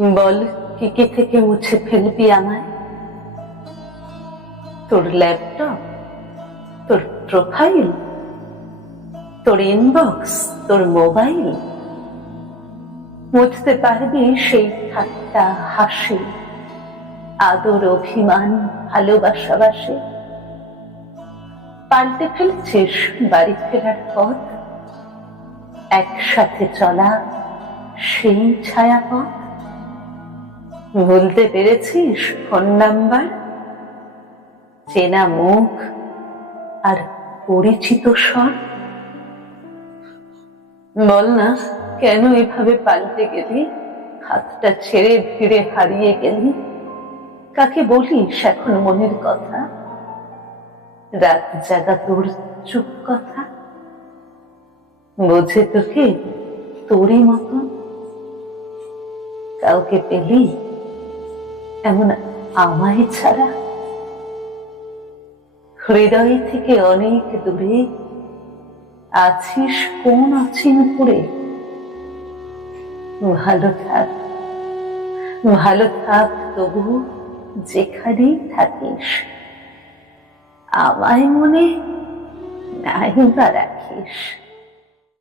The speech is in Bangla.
বল, কি থেকে মুছে ফেলবি আমায়? তোর ল্যাপটপ, তোর প্রোফাইল, তোর ইনবক্স, তোর মোবাইল? মুছতে পারবি সেই ঠাট্টা, হাসি, আদর, অভিমান, ভালোবাসাবাসে? পাল্টে ফেলেছিস বাড়ি ফেরার পথ, একসাথে চলা সেই ছায়াপথ? ভুলতে পেরেছিস ফোন নাম্বার, চেনা মুখ আর পরিচিত স্বর? বল না, কেন এভাবে পাল্টে গেলি? হাতটা ছেড়ে ধীরে হারিয়ে গেলি। কাকে বলিস এখন মনের কথা? রাত জাগা তোর চুপ কথা বোঝে তোকে তোরই মতন? কাউকে পেলি এমন আমায় ছাড়া? হৃদয় থেকে অনেক দূরে আছিস কোন অচিন পুরে? ভালো থাক, ভালো থাক তবু যেখানেই থাকিস, আমায় মনে নাই বা রাখিস।